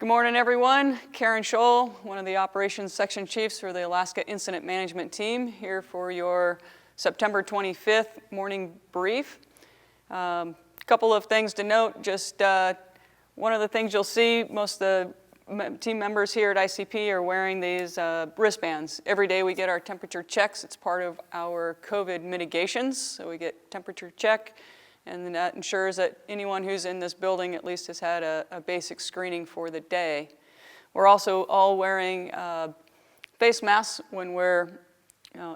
Good morning, everyone. Karen Scholl, one of the Operations Section Chiefs for the Alaska Incident Management Team, here for your September 25th morning brief. Couple of things to note. Just one of the things you'll see, most of the team members here at ICP are wearing these wristbands. Every day we get our temperature checks. It's part of our COVID mitigations. So we get temperature check, and that ensures that anyone who's in this building at least has had a basic screening for the day. We're also all wearing face masks when we're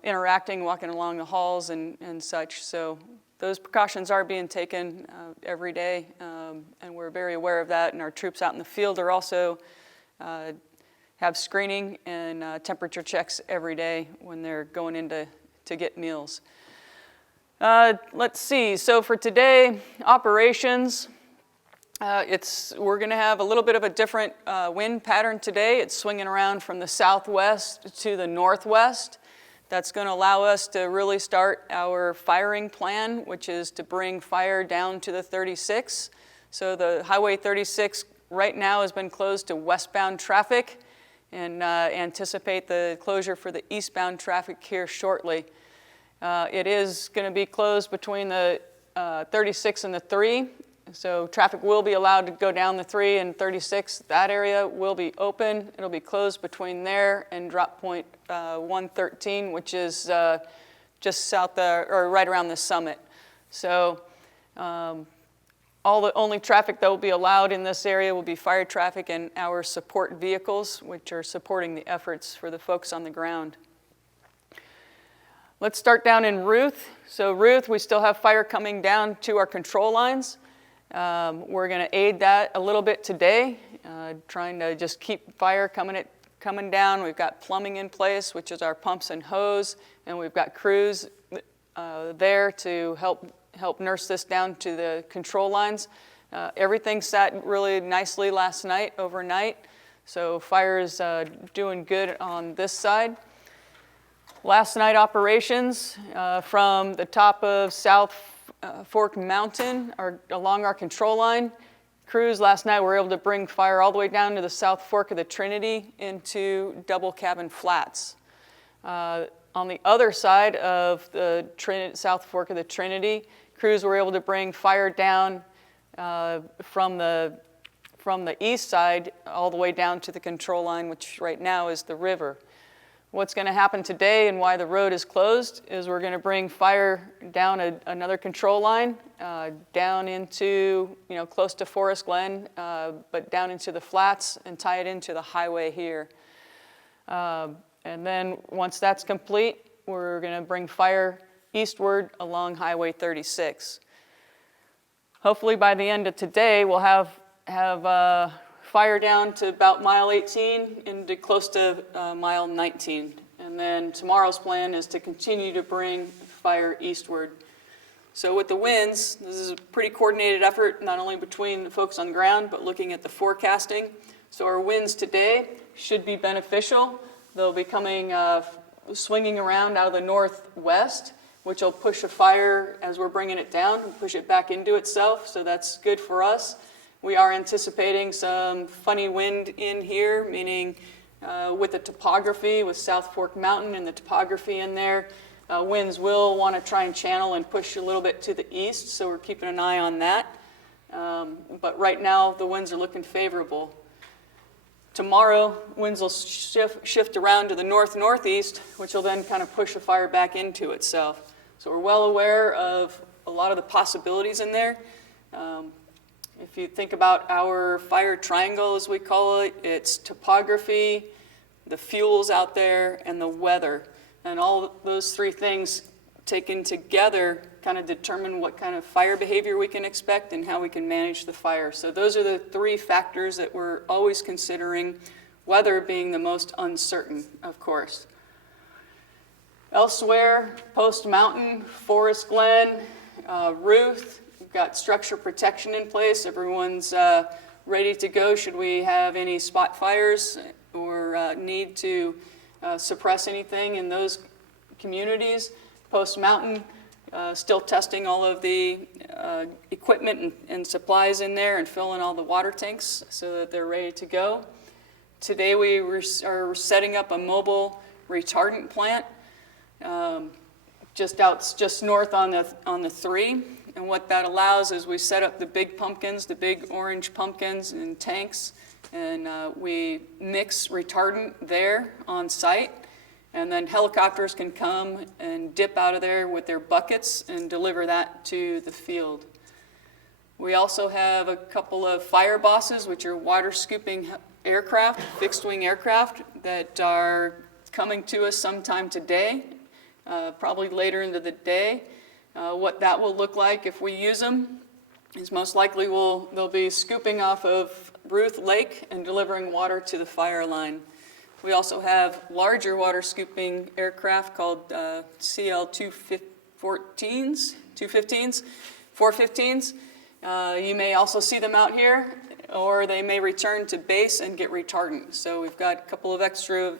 interacting, walking along the halls and such. So those precautions are being taken every day, and we're very aware of that. And our troops out in the field are also have screening and temperature checks every day when they're going in to get meals. Let's see, so for today, operations, we're going to have a little bit of a different wind pattern today. It's swinging around from the southwest to the northwest. That's going to allow us to really start our firing plan, which is to bring fire down to the 36. So the Highway 36 right now has been closed to westbound traffic, and anticipate the closure for the eastbound traffic here shortly. It is going to be closed between the 36 and the 3, so traffic will be allowed to go down the 3 and 36. That area will be open. It'll be closed between there and drop point 113, which is just south or right around the summit. So the only traffic that will be allowed in this area will be fire traffic and our support vehicles, which are supporting the efforts for the folks on the ground. Let's start down in Ruth. So Ruth, we still have fire coming down to our control lines. We're going to aid that a little bit today, trying to just keep fire coming down. We've got plumbing in place, which is our pumps and hose, and we've got crews there to help nurse this down to the control lines. Everything sat really nicely last night, overnight, so fire is doing good on this side. Last night operations from the top of South Fork Mountain along our control line. Crews last night were able to bring fire all the way down to the South Fork of the Trinity into double cabin flats. On the other side of the South Fork of the Trinity, crews were able to bring fire down from the east side all the way down to the control line, which right now is the river. What's going to happen today and why the road is closed is we're going to bring fire down another control line down into, close to Forest Glen, but down into the flats and tie it into the highway here. And then once that's complete, we're going to bring fire eastward along Highway 36. Hopefully by the end of today, we'll have fire down to about mile 18 into close to mile 19. And then tomorrow's plan is to continue to bring fire eastward. So with the winds, this is a pretty coordinated effort, not only between the folks on the ground, but looking at the forecasting. So our winds today should be beneficial. They'll be coming, swinging around out of the northwest, which will push the fire as we're bringing it down and push it back into itself. So that's good for us. We are anticipating some funny wind in here, meaning with the topography, with South Fork Mountain and the topography in there, winds will want to try and channel and push a little bit to the east, so we're keeping an eye on that. But right now, the winds are looking favorable. Tomorrow, winds will shift around to the north-northeast, which will then kind of push the fire back into itself. So we're well aware of a lot of the possibilities in there. If you think about our fire triangle, as we call it, it's topography, the fuels out there, and the weather. And all those three things taken together kind of determine what kind of fire behavior we can expect and how we can manage the fire. So those are the three factors that we're always considering, weather being the most uncertain, of course. Elsewhere, Post Mountain, Forest Glen, Ruth, we've got structure protection in place. Everyone's ready to go should we have any spot fires or need to suppress anything in those communities. Post Mountain, Still testing all of the equipment and supplies in there and filling all the water tanks so that they're ready to go. Today we are setting up a mobile retardant plant just north on the 3. And what that allows is we set up the big pumpkins, the big orange pumpkins in tanks, and we mix retardant there on site. And then helicopters can come and dip out of there with their buckets and deliver that to the field. We also have a couple of fire bosses, which are water scooping aircraft, fixed wing aircraft, that are coming to us sometime today, probably later into the day. What that will look like if we use them is most likely they'll be scooping off of Ruth Lake and delivering water to the fire line. We also have larger water scooping aircraft called CL-215s. You may also see them out here, or they may return to base and get retardant. So we've got a couple of extra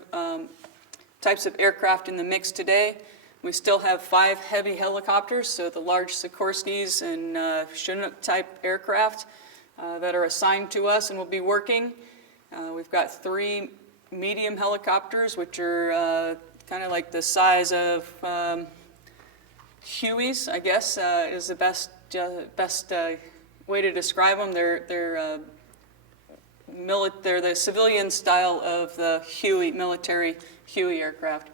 types of aircraft in the mix today. We still have 5 heavy helicopters, so the large Sikorskys and Chinook type aircraft that are assigned to us and will be working. We've got 3 medium helicopters, which are kind of like the size of Hueys, I guess, is the best way to describe them. They're the civilian style of the Huey, military Huey aircraft.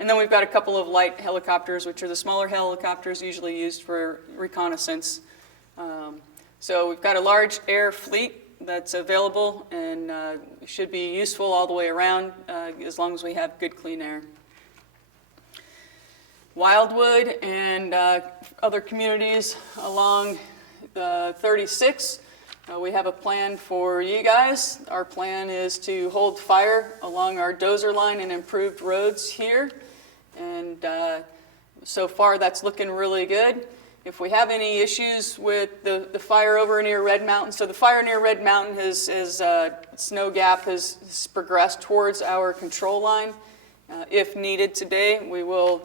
And then we've got a couple of light helicopters, which are the smaller helicopters usually used for reconnaissance. So we've got a large air fleet that's available and should be useful all the way around as long as we have good clean air. Wildwood and other communities along the 36, we have a plan for you guys. Our plan is to hold fire along our dozer line and improved roads here. And so far that's looking really good. If we have any issues with the fire over near Red Mountain, so the fire near Red Mountain snow gap has progressed towards our control line. If needed today, we will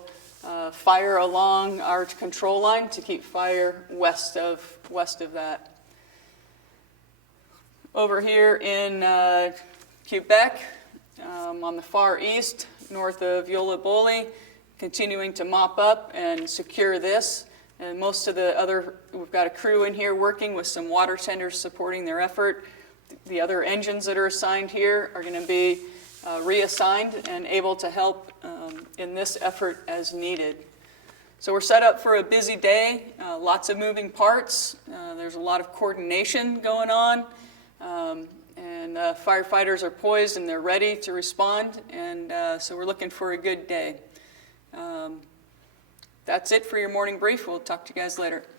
fire along our control line to keep fire west of that. Over here in Quebec, on the far east, north of Yola-Boli, continuing to mop up and secure this. And most of we've got a crew in here working with some water tenders supporting their effort. The other engines that are assigned here are going to be reassigned and able to help in this effort as needed. So we're set up for a busy day, lots of moving parts. There's a lot of coordination going on. And firefighters are poised and they're ready to respond. And so we're looking for a good day. That's it for your morning brief. We'll talk to you guys later.